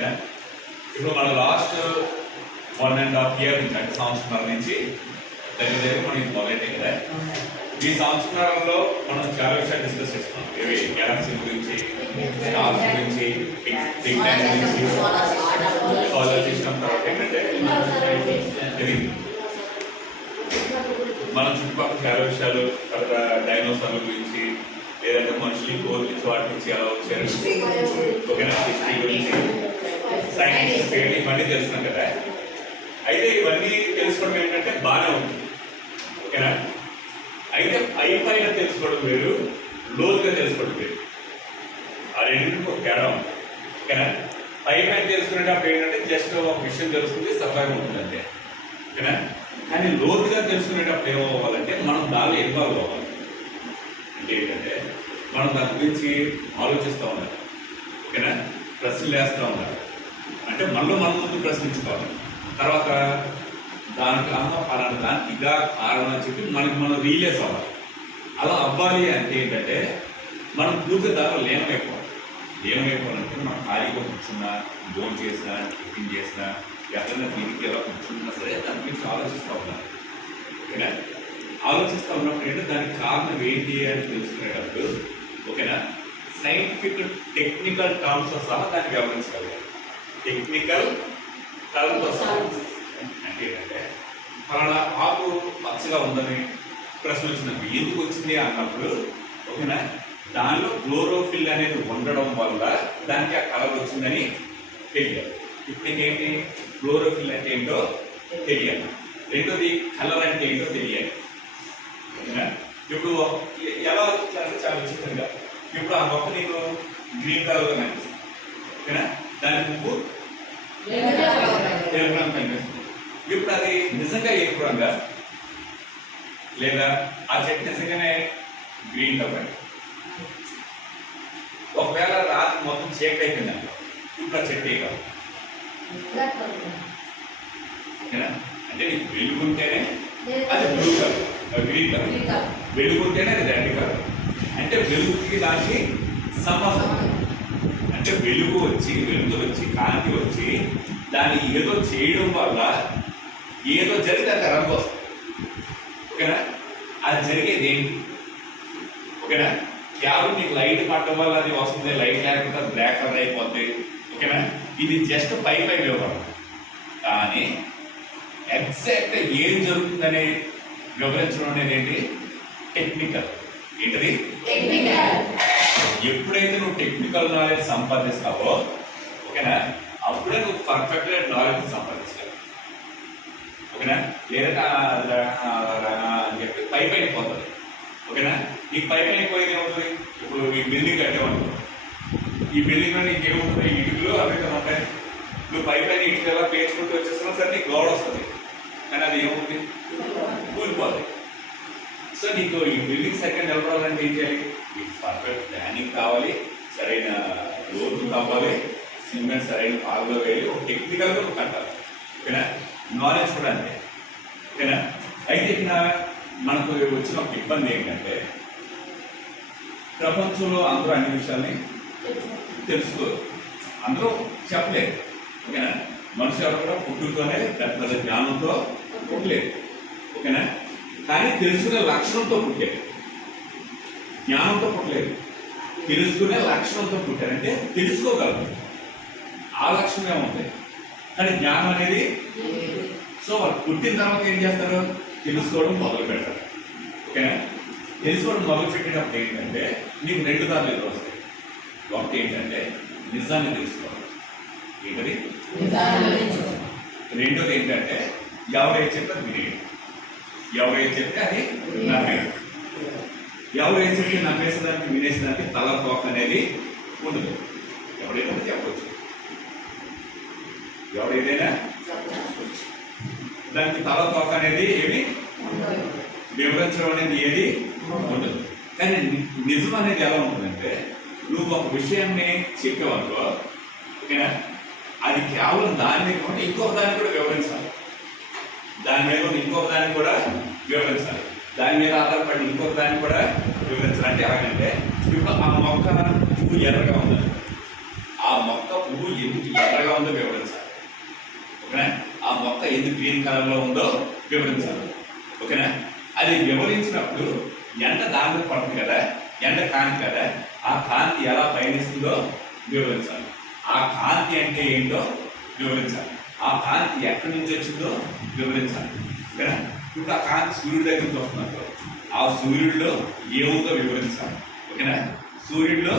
ఓకేనా. ఇప్పుడు మన లాస్ట్ 1.5 year నుంచి అంటే సంవత్సరం నుంచి దగ్గర మనం ఇది మొదలైతే కదా. ఈ సంవత్సరాలలో మనం చాలా విషయాలు డిస్కస్ చేస్తున్నాం. ఏవి గ్యాలక్సీ గురించి, స్టార్స్ గురించి, బిగ్ బ్యాంగ్ గురించి, సోలార్ సిస్టమ్, తర్వాత ఏంటంటే ఇది మన చుట్టుపక్కల చాలా విషయాలు, తర్వాత డైనోసార్ల గురించి, లేదంటే మనుషులు కోర్ నుంచి వాటి నుంచి ఎలా వచ్చారు, ఓకేనా, హిస్టరీ గురించి, సైన్స్, ఇవన్నీ తెలుస్తున్నాం కదా. అయితే ఇవన్నీ తెలుసుకోవడం ఏంటంటే బాగానే ఉంటుంది, ఓకేనా. అయితే పైన తెలుసుకోవడం వేరు, లోతుగా తెలుసుకోవడం వేరు. ఆ రెండింటికి ఒక తేడా ఉంది, ఓకేనా. పైన తెలుసుకునేటప్పుడు ఏంటంటే జస్ట్ ఒక విషయం తెలుస్తుంది, సఫలం ఉంటుంది అంతే, ఓకేనా. కానీ లోతుగా తెలుసుకునేటప్పుడు ఏమవ్వాలంటే మనం దానిలో ఇన్వాల్వ్ అవ్వాలి. అంటే ఏంటంటే మనం దాని గురించి ఆలోచిస్తూ ఉండాలి, ఓకేనా. ప్రశ్నలు వేస్తూ ఉండాలి, అంటే మనలో మన ముందు ప్రశ్నించుకోవాలి. తర్వాత దానికి పలానా దానికి ఇదా కారణం అని చెప్పి మనకి మనం రియలైజ్ అవ్వాలి. అలా అవ్వాలి అంటే ఏంటంటే మనం పూర్తి దానిలో లీనమైపోవాలంటే మనం ఖాళీగా కూర్చున్నా, భోజనం చేసినా, టిఫిన్ చేసినా, ఎక్కడైనా దీనికి ఎలా కూర్చున్నా సరే దాని గురించి ఆలోచిస్తూ ఉండాలి, ఓకేనా. ఆలోచిస్తూ ఉన్నప్పుడు ఏంటంటే దానికి కారణం ఏంటి అని తెలుసుకునేటప్పుడు, ఓకేనా, సైంటిఫిక్ టెక్నికల్ టర్మ్స్తో సహా దాన్ని గమనించాలి. టెక్నికల్ టర్మ్తో సహా అంటే ఏంటంటే ఫలానా ఆకు పచ్చగా ఉందని ప్రశ్న వచ్చినప్పుడు ఎందుకు వచ్చింది అన్నప్పుడు, ఓకేనా, దానిలో క్లోరోఫిల్ అనేది ఉండడం వల్ల దానికి ఆ కలర్ వచ్చిందని తెలియాలి. ఇప్పుడు నీకేంటి క్లోరోఫిల్ అంటే ఏంటో తెలియాలి. రెండోది కలర్ అంటే ఏంటో తెలియాలి, ఓకేనా. ఇప్పుడు ఎలా వచ్చిందంటే చాలా విచిత్రంగా ఇప్పుడు ఆ మొక్క నీకు గ్రీన్ కలర్గా కనిపిస్తుంది, ఓకేనా, దాని పువ్వు ఎరుపు రంగు కనిపిస్తుంది. ఇప్పుడు అది నిజంగా ఎరుపు రంగా లేదా ఆ చెట్టు నిజంగానే గ్రీన్ కలర్? ఒకవేళ రాత్రి మొత్తం చీకటి అయిపోయిందండి, ఇప్పుడు ఆ చెట్టు కాదు, ఓకేనా. అంటే నీకు వెలుగుంటేనే అది బ్లూ కలర్, గ్రీన్ కలర్, వెలుగుంటేనే అది రెడ్ కలర్. అంటే వెలుగుకి దానికి సంబంధం, అంటే వెలుగు వచ్చి కాంతి వచ్చి దాన్ని ఏదో చేయడం వల్ల ఏదో జరిగితే అది రంగు వస్తుంది, ఓకేనా. అది జరిగేది ఏంటి, ఓకేనా. కేవలం నీకు లైట్ పట్టడం వల్ల అది వస్తుంది, లైట్ లేకపోతే అది బ్లాక్ కలర్ అయిపోద్ది, ఓకేనా. ఇది జస్ట్ పై వివరం. కానీ ఎగ్జాక్ట్గా ఏం జరుగుతుందని వివరించడం అనేది ఏంటి టెక్నికల్. ఏంటది టెక్నికల్. ఎప్పుడైతే నువ్వు టెక్నికల్ నాలెడ్జ్ సంపాదిస్తావో, ఓకేనా, అప్పుడే నువ్వు పర్ఫెక్ట్గా నాలెడ్జ్ సంపాదిస్తావు, ఓకేనా. లేదా అని చెప్పి పైన పోతుంది, ఓకేనా. నీకు పైన పోయేది ఏమవుతుంది, ఇప్పుడు ఈ బిల్డింగ్ కట్టేవాళ్ళు, ఈ బిల్డింగ్లో నీకు ఏముంటుంది, ఇటుకలు అవే కదా ఉంటాయి. నువ్వు పైన ఇటుక ఎలా పేర్చుకుంటూ వచ్చేస్తున్నా సరే నీకు గోడ వస్తుంది, కానీ అది ఏముంది కూలిపోతుంది. సో నీకు ఈ బిల్డింగ్ సరిగ్గా నిలబడాలంటే ఏం చేయాలి, నీకు పర్ఫెక్ట్ ప్లానింగ్ కావాలి, సరైన లోతు కావాలి, సిమెంట్ సరైన పాలలో వేయాలి, ఒక టెక్నికల్గా నువ్వు కట్టాలి, ఓకేనా. నాలెడ్జ్ కూడా అంతే, ఓకేనా. అయితే ఇక్కడ మనకు వచ్చిన ఒక ఇబ్బంది ఏంటంటే ప్రపంచంలో అందరూ అన్ని విషయాల్ని తెలుసుకోరు, అందరూ చెప్పలేదు, ఓకేనా. మనుషులు ఎవరు కూడా పుట్టుకతోనే పెద్ద జ్ఞానంతో పుట్టలేదు, ఓకేనా. కానీ తెలుసుకునే లక్షణంతో పుట్టారు, జ్ఞానంతో పుట్టలేదు, తెలుసుకునే లక్షణంతో పుట్టారు. అంటే తెలుసుకోగలరు, ఆ లక్షణమే ఉంటుంది, కానీ జ్ఞానం అనేది. సో వాళ్ళు పుట్టిన తర్వాత ఏం చేస్తారు, తెలుసుకోవడం మొదలు పెడతారు, ఓకేనా. తెలుసుకోవడం మొదలు పెట్టేటప్పుడు ఏంటంటే నీకు రెండు దారులు ఎదురు వస్తాయి. ఒకటి ఏంటంటే నిజాన్ని తెలుసుకోవాలి, ఏంటది. రెండోది ఏంటంటే ఎవరైతే చెప్తే అది వినేది, ఎవరైతే చెప్తే అది నమ్మేది. ఎవరైతే చెప్తే నమ్మేసేదానికి వినేసేదానికి తల తోక అనేది ఉండదు. ఎవరైతే చెప్పవచ్చు, ఎవరైతేనా దానికి తల తోక అనేది ఏమి వివరించడం అనేది ఏది ఉండదు. కానీ నిజం అనేది ఎలా ఉంటుందంటే నువ్వు ఒక విషయాన్ని చెప్పేవనుకో, ఓకేనా, అది కేవలం దాని మీద ఉంటే ఇంకొక దాన్ని కూడా వివరించాలి, దాని మీద ఇంకొక దాన్ని కూడా వివరించాలి, దాని మీద ఆధారపడి ఇంకొక దాన్ని కూడా వివరించాలి. అంటే ఎలాగంటే ఇప్పుడు ఆ మొక్క పువ్వు ఎర్రగా ఉందండి, ఆ మొక్క మొక్క పువ్వు ఎందుకు ఎర్రగా ఉందో వివరించాలి. ఓకేనా? ఆ మొక్క ఎందుకు గ్రీన్ కలర్ లో ఉందో వివరించాలి. ఓకేనా? అది వివరించినప్పుడు ఎండ దాని మీద పడుతుంది కదా, ఎండ కాంతి కదా, ఆ కాంతి ఎలా పయనిస్తుందో వివరించాలి. ఆ కాంతి అంటే ఏంటో వివరించాలి. ఆ కాంతి ఎక్కడి నుంచి వచ్చిందో వివరించాలి. ఓకేనా? ఇప్పుడు ఆ కాంతి సూర్యుడి దగ్గర నుంచి వస్తున్నప్పుడు ఆ సూర్యుడిలో ఏముందో వివరించాలి. ఓకేనా? సూర్యుడిలో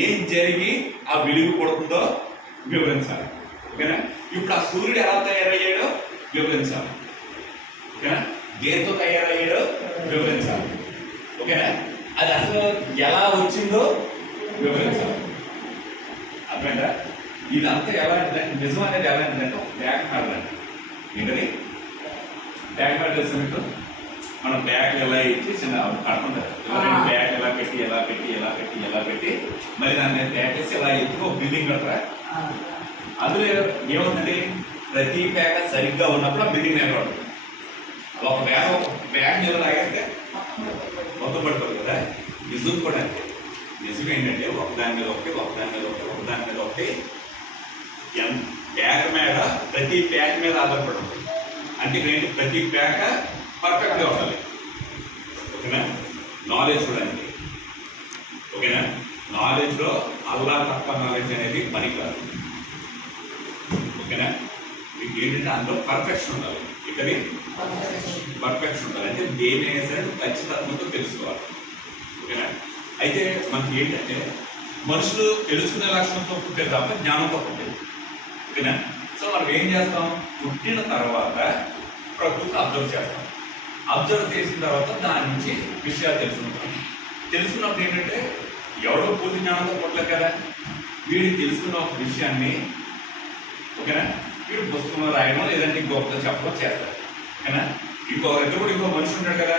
ఏం జరిగి ఆ వెలుగు పడుతుందో వివరించాలి. ఓకేనా? ఇప్పుడు ఆ సూర్యుడు ఎలా తయారయ్యాడో వివరించాలి. ఓకేనా? దేంతో తయారయ్యాడో వివరించాలి. ఓకేనా? అది అసలు ఎలా వచ్చిందో వివరించాలి. అర్థమైందా? ఇదంతా ఎలాంటిదంటే, నిజం అనేది ఎలాంటిదంటే ఒక బ్యాగ్ మాట్లాడండి. ఏంటది బ్యాగ్ మాట తెలుసు మీకు? మనం బ్యాగ్ ఎలా ఇచ్చి చిన్న కడుతుంటారు, బ్యాగ్ ఎలా పెట్టి ఎలా పెట్టి ఎలా పెట్టి ఎలా పెట్టి మరి దాన్ని మీద బ్యాగ్ వేసి ఎలా ఎత్తుకో బిల్డింగ్ కడతారా? అందులో ఏముందండి, ప్రతి బ్యాగ్ సరిగ్గా ఉన్నప్పుడు ఆ బిల్డింగ్ నిలబడుతుంది. ఒక బ్యాగ్ మీద లాగేస్తే మొత్తం పడిపోతుంది కదా. నిజం కూడా అంతే. నిజం ఏంటంటే ఒకదాని మీద ఒకటి ఒకదాని మీద ఒకటి ఒకదాని మీద ఒకటి బ్యాగ్ మీద ప్రతి బ్యాగ్ మీద ఆధారపడి ఉంటుంది. అంటే ఏంటి, ప్రతి బ్యాగ్ పర్ఫెక్ట్గా ఉండాలి. ఓకేనా? నాలెడ్జ్ కూడా అంతే. ఓకేనా? నాలెడ్జ్లో అల్లా తప్ప నాలెడ్జ్ అనేది పనికిరాదు. ఓకేనా? మీకు ఏంటంటే అందులో పర్ఫెక్షన్ ఉండాలి. ఇక్కడి పర్ఫెక్షన్ ఉండాలి. అంటే దేని సరే ఖచ్చితత్వంతో తెలుసుకోవాలి. ఓకేనా? అయితే మనకి ఏంటంటే మనుషులు తెలుసుకునే లక్షణంతో పుట్టే తప్ప జ్ఞానంతో పుట్టేది. ఓకేనా? సో మనం ఏం చేస్తాం, పుట్టిన తర్వాత ప్రకృతి అబ్జర్వ్ చేస్తాం. అబ్జర్వ్ చేసిన తర్వాత దాని నుంచి విషయాలు తెలుసుకుంటాం. తెలుసుకున్నప్పుడు ఏంటంటే ఎవరో పూర్తి జ్ఞానంతో పుట్టలేదు కదా, వీడికి తెలుసుకున్న ఒక విషయాన్ని ఓకేనా వీడు పుస్తకంలో రాయడం లేదంటే ఇంకొకరితో చెప్పడం చేస్తారు. ఓకేనా? ఇంకొకరిద్దరు కూడా ఇంకో మనిషి ఉంటాడు కదా.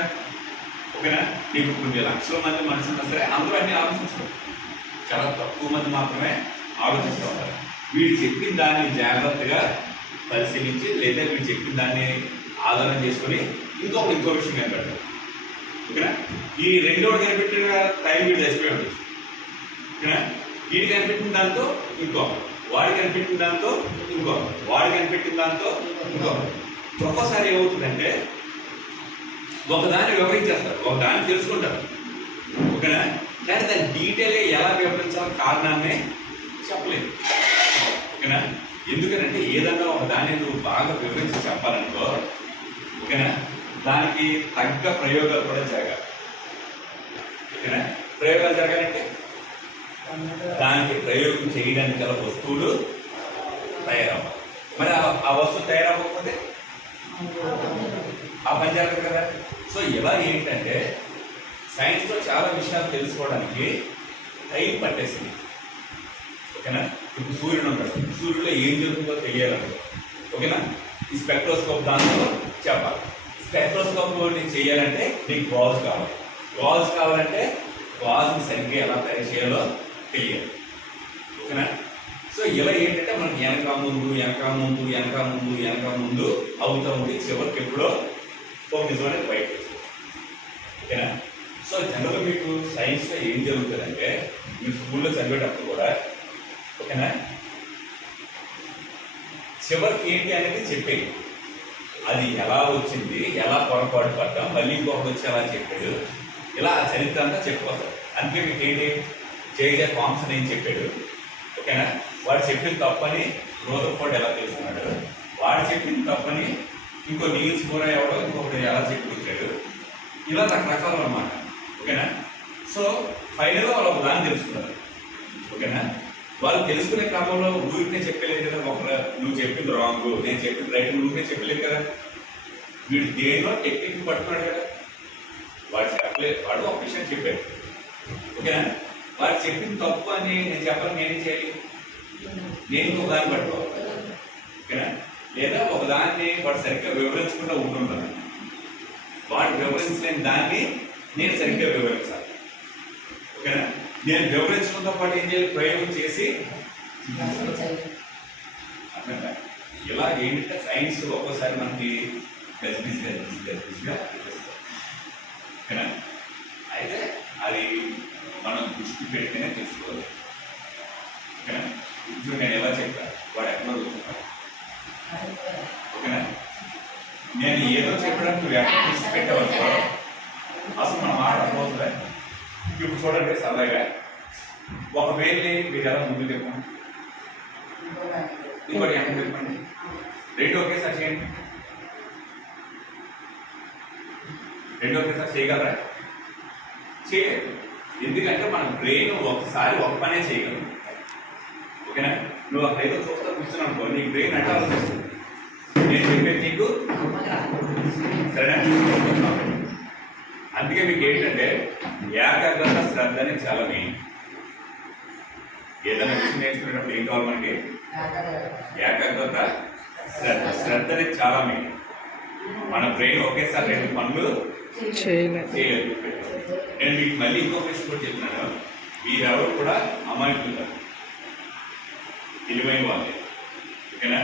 ఓకేనా? నీకు కొన్ని లక్షల మంది మనుషులు ఉన్నా సరే అందరూ అన్ని ఆలోచించరు. చాలా తక్కువ మంది మాత్రమే ఆలోచిస్తూ ఉంటారు. వీడు చెప్పిన దాన్ని జాగ్రత్తగా పరిశీలించి లేదా వీడు చెప్పిన దాన్ని ఆధారం చేసుకొని ఇంకో విషయం కనిపెడతారు. ఓకేనా? ఈ రెండోడు కనిపెట్టిన టైం వీడు చచ్చిపోయి ఉండొచ్చు. ఓకేనా? వీడు కనిపెట్టిన దాంతో వాడు కనిపెట్టిన దాంతో వాడు కనిపెట్టిన దాంతో ఒక్కోసారి ఏమవుతుందంటే ఒకదాన్ని వివరించేస్తారు, ఒకదాన్ని తెలుసుకుంటారు. ఓకేనా? కానీ దాని డీటెయిల్గా ఎలా వివరించాలో కారణాన్ని చెప్పలేదు. ఓకేనా? ఎందుకనంటే ఏదన్నా ఒక దాన్ని నువ్వు బాగా వివరించి చెప్పాలనుకో, ఓకేనా, దానికి తగ్గ ప్రయోగాలు కూడా జరగాలి. ఓకేనా? ప్రయోగాలు జరగాలంటే దానికి ప్రయోగం చేయడానికి గల వస్తువులు తయారవ్వాలి. మరి ఆ వస్తువు తయారవ్వకపోతే ఆ పని జరగదు కదా. సో ఇలా ఏంటంటే సైన్స్లో చాలా విషయాలు తెలుసుకోవడానికి టైం పట్టేసింది. ఓకేనా? ఇప్పుడు సూర్యుడు ఉంటాడు, సూర్యుడిలో ఏం జరుగుతుందో తెలియాలంటే ఓకేనా ఈ స్పెక్ట్రోస్కోప్ దాంట్లో చెప్పాలి. స్పెక్ట్రోస్కోప్ చేయాలంటే నీకు గాజు కావాలి. గాజు కావాలంటే గాజుని సరిగ్గా ఎలా తయారు చేయాలో తెలియాలి. ఓకేనా? సో ఇలా ఏంటంటే మనకి వెనక ముందు అవుతూ ఉంది, చివరికి ఎప్పుడో ఒక నిజం అనేది బయట. ఓకేనా? సో జనరల్గా మీకు సైన్స్లో ఏం జరుగుతుందంటే మీరు స్కూల్లో చదివేటప్పుడు కూడా ఓకేనా చివరికి ఏంటి అనేది చెప్పేది, అది ఎలా వచ్చింది, ఎలా పొరపాటు పడ్డాం, మళ్ళీ ఇంకొకటి వచ్చి ఎలా చెప్పాడు, ఇలా ఆ చరిత్ర అంతా చెప్పుకోతారు. అందుకే మీకు ఏంటి జేజే థామ్సన్ ఏం చెప్పాడు. ఓకేనా? వాడు చెప్పింది తప్పని రదర్ఫోర్డ్ ఎలా తెలుసుకున్నాడు, వాడు చెప్పింది తప్పని ఇంకో నీల్స్ బోర్ ఎవడో ఇంకొకటి ఎలా చెప్పుకొచ్చాడు, ఇలా రకరకాలు అన్నమాట. ఓకేనా? సో ఫైనల్గా వాళ్ళు ఒక దాన్ని తెలుసుకున్నారు. ఓకేనా? వాళ్ళు తెలుసుకునే క్రమంలో ఊరికే చెప్పలేదు కదా, నువ్వు చెప్పింది రాంగ్ నేను చెప్పింది రైట్ ఊరికే చెప్పలేదు కదా. వీడు దేనిలో టెక్నిక్ పట్టుకున్నాడు కదా, వాడు చెప్పలేదు, వాడు ఒక విషయం చెప్పాడు. ఓకేనా? వాడు చెప్పింది తప్పు అని నేను చెప్పాలి, నేనేం చేయాలి, నేను ఇంకొక దాన్ని పట్టుకోవాలి. ఓకేనా? లేదా ఒకదాన్ని వాడు సరిగ్గా వివరించకుండా ఉంటున్నాను, వాడు వివరించలేని దాన్ని నేను సరిగ్గా వివరించాలి. ఓకేనా? నేను వివరించడంతో పాటు ఏం చేయాలి, ప్రయోగం చేసి ఇలా ఏంటంటే సైన్స్ ఒక్కోసారి మనకి గజిబిజిగా ఓకేనా? అయితే అది మనం దృష్టి పెడితేనే తెలుసుకోవాలి. ఓకేనా? ఇప్పుడు నేను ఏదో చెప్పడానికి నువ్వు యాక్టివిటీస్ పెట్టావనుకో అసలు మన మాట అర్థమవుతుందా? ఇప్పుడు చూడండి సరదాగా ఒక వేలు మీరు ఎలా ముందు చెప్పండి, ఇంకోటి వెనక్కి చెప్పండి, రెండు ఒకేసారి చేయండి. రెండు ఒకేసారి చేయగలరా? చేయలేదు. ఎందుకంటే మన బ్రెయిన్ ఒకసారి ఒక పనే చేయగలరు. ఓకేనా? నువ్వు అక్కడ ఏదో చూస్తా కూర్చున్నావు అనుకో, నీ బ్రెయిన్ అంటే ఆలోచిస్తుంది. నేను చెప్పేది నీకు సరేనా? అందుకే మీకు ఏంటంటే ఏకాగ్రత శ్రద్ధ అనేది చాలా మెయిన్. ఏదైనా విషయం నేర్చుకునేటప్పుడు ఏం కావాలి మనకి? ఏకాగ్రత శ్రద్ధ అనేది చాలా మెయిన్. మన బ్రెయిన్ ఒకేసారి రెండు పనులు చేయలేదు. నేను మీకు మళ్ళీ ఇంకో విషయం కూడా చెప్తున్నాను. మీరెవరు కూడా అమాయకులు, తెలివైన వాళ్ళే. ఓకేనా?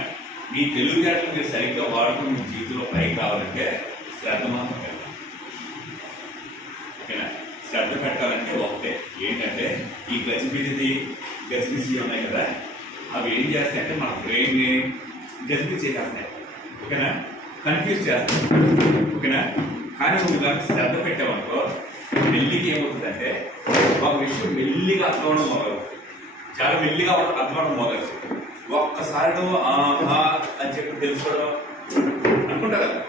మీ తెలివితేటలు మీరు సరిగ్గా వాడుకుని మీ జీవితంలో పైకి రావాలంటే శ్రద్ధ మాత్రం పెట్టాలి. ఓకేనా? శ్రద్ధ పెట్టాలంటే ఒకటే ఏంటంటే ఈ గజిబిజి ఉన్నాయి కదా, అవి ఏం చేస్తాయంటే మన బ్రెయిన్ని గజిబిజి చేసేస్తాయి. ఓకేనా? కన్ఫ్యూజ్ చేస్తాయి. ఓకేనా? కానీ నువ్వు దానికి శ్రద్ధ పెట్టావనుకో మెల్లిగా ఏమవుతుందంటే ఒక విషయం మెల్లిగా అర్థమవడం మొదలవుతుంది. చాలా మెల్లిగా అర్థమవడం మొదలవుతుంది. ఒక్కసారి నువ్వు ఆహా అని చెప్పి తెలుసుకోవడం అనుకుంటా కదా,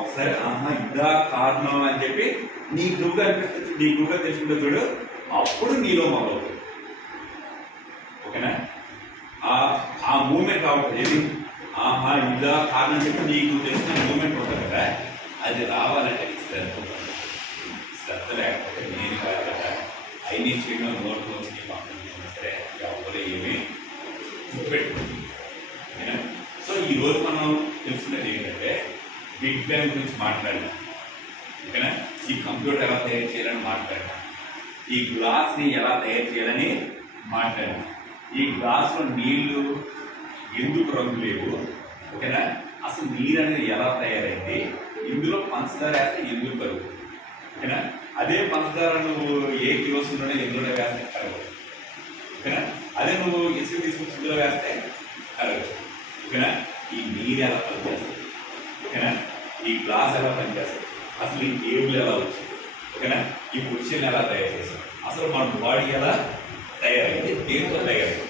ఒకసారి ఆహా ఇదా కారణం అని చెప్పి నీ గ్రూప్గా అనిపిస్తుంది, నీ గ్రూప్గా తెలుసుకుంటే చూడు, అప్పుడు నీలో మొదలవుతుంది. ఓకేనా? ఆ మూమెంట్ రావట్లేదు. ఏది ఆహా ఇదా కారణం చెప్పి నీకు తెలిసిన మూమెంట్ ఉంటుంది కదా, అది రావాలంటే శ్రద్ధ లేకపోతే నేను కాదు కదా అయినా చేయడం నోట్ వచ్చి పంపించినా సరే ఎవరు ఏమీ చూపెట్టుకుంటుంది. ఓకేనా? సో ఈరోజు మనం తెలుసుకునేది ఏంటంటే బిగ్ బ్యాంగ్ గురించి మాట్లాడినాం. ఓకేనా? ఈ కంప్యూటర్ ఎలా తయారు చేయాలని మాట్లాడినాం. ఈ గ్లాస్ని ఎలా తయారు చేయాలని మాట్లాడినాం. ఈ గ్లాసులో నీళ్లు ఎందుకు రంగు లేవు? ఓకేనా? అసలు నీరు అనేది ఎలా తయారైంది? ఇందులో పంచదార వేస్తే ఎందుకు కలుగుతుంది? ఓకేనా? అదే పంచదార నువ్వు ఏ కిలోసులోనే ఎందులో వేస్తే కలగదు. ఓకేనా? అదే నువ్వు ఇసుక తీసుకుని ఇందులో వేస్తే కలగదు. ఓకేనా? ఈ నీరు ఎలా పనిచేస్తుంది? ఓకేనా? ఈ గ్లాస్ ఎలా పనిచేస్తుంది? అసలు ఈ టేబుల్ ఎలా వచ్చింది? ఓకేనా? ఈ కుర్చీని ఎలా తయారు చేస్తుంది? అసలు మన బాడీ ఎలా తయారైంది? దేంతో తయారైంది?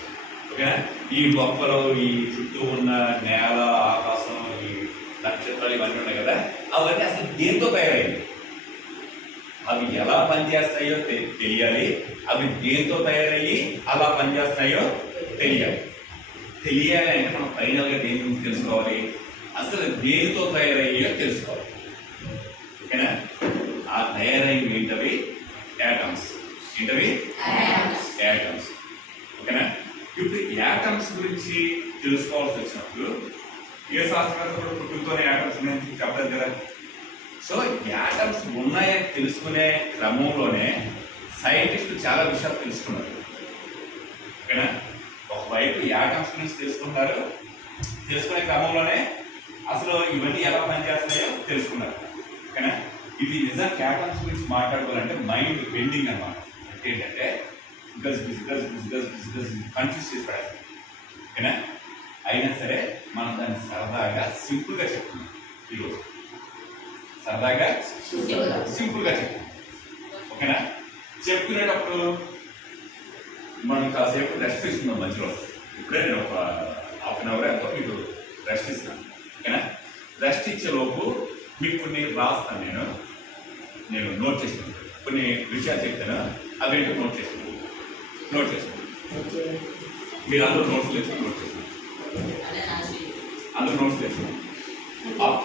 ఓకేనా? ఈ మొక్కలు, ఈ చుట్టూ ఉన్న నేల, ఆకాశం, ఈ నక్షత్రాలు ఇవన్నీ ఉన్నాయి కదా, అవన్నీ అసలు దేంతో తయారైంది? అవి ఎలా పనిచేస్తాయో తెలియాలి. అవి దేంతో తయారయ్యి అలా పనిచేస్తాయో తెలియాలి. తెలియాలి అంటే మనం ఫైనల్గా దేని గురించి తెలుసుకోవాలి? అసలు దేనితో తయారయ్యో తెలుసుకోవాలి. ఓకేనా? ఆ తయారయ్యి ఏంటవి? యాటమ్స్. ఏంటవి? యాటమ్స్. ఓకేనా? ఇప్పుడు యాటమ్స్ గురించి తెలుసుకోవాల్సి వచ్చినప్పుడు ఏ శాస్త్రవేత్త కూడా పుట్టుకతోనే యాటమ్స్ గురించి చెప్పలేదు కదా. సో యాటమ్స్ ఉన్నాయని తెలుసుకునే క్రమంలోనే సైంటిస్టులు చాలా విషయాలు తెలుసుకున్నారు. ఓకేనా? ఒకవైపు యాటమ్స్ గురించి తెలుసుకుంటారు, తెలుసుకునే క్రమంలోనే అసలు ఇవన్నీ ఎలా పనిచేస్తాయో తెలుసుకున్నారు. ఓకేనా? ఇది నిజానికి యాటమ్స్ గురించి మాట్లాడుకోవాలంటే మైండ్ బెండింగ్ అన్నమాట. అంటే ఏంటంటే కన్ఫ్యూజ్ చేసి పడేస్తాం. ఓకేనా? అయినా సరే మనం దాన్ని సరదాగా సింపుల్గా చెప్తున్నాం. ఈరోజు సరదాగా సింపుల్గా చెప్తున్నాం. ఓకేనా? చెప్పుకునేటప్పుడు మనం కాసేపు రెస్ట్ ఇస్తున్నాం మధ్యలో. ఇప్పుడే నేను ఒక హాఫ్ అన్ అవర్ ఎంతో మీకు రెస్ట్ ఇస్తాను. ఓకేనా? రెస్ట్ ఇచ్చేలోపు మీకు కొన్ని రాస్తాను. నేను నోట్ చేసుకుంటాను. కొన్ని విషయాలు చెప్తాను, అవేంటో నోట్ చేసుకుంటాను. మీరు అందరూ నోట్స్ వేసుకుని నోట్ చేసుకుంటారు. అందరూ నోట్స్ వేసుకుంటారు.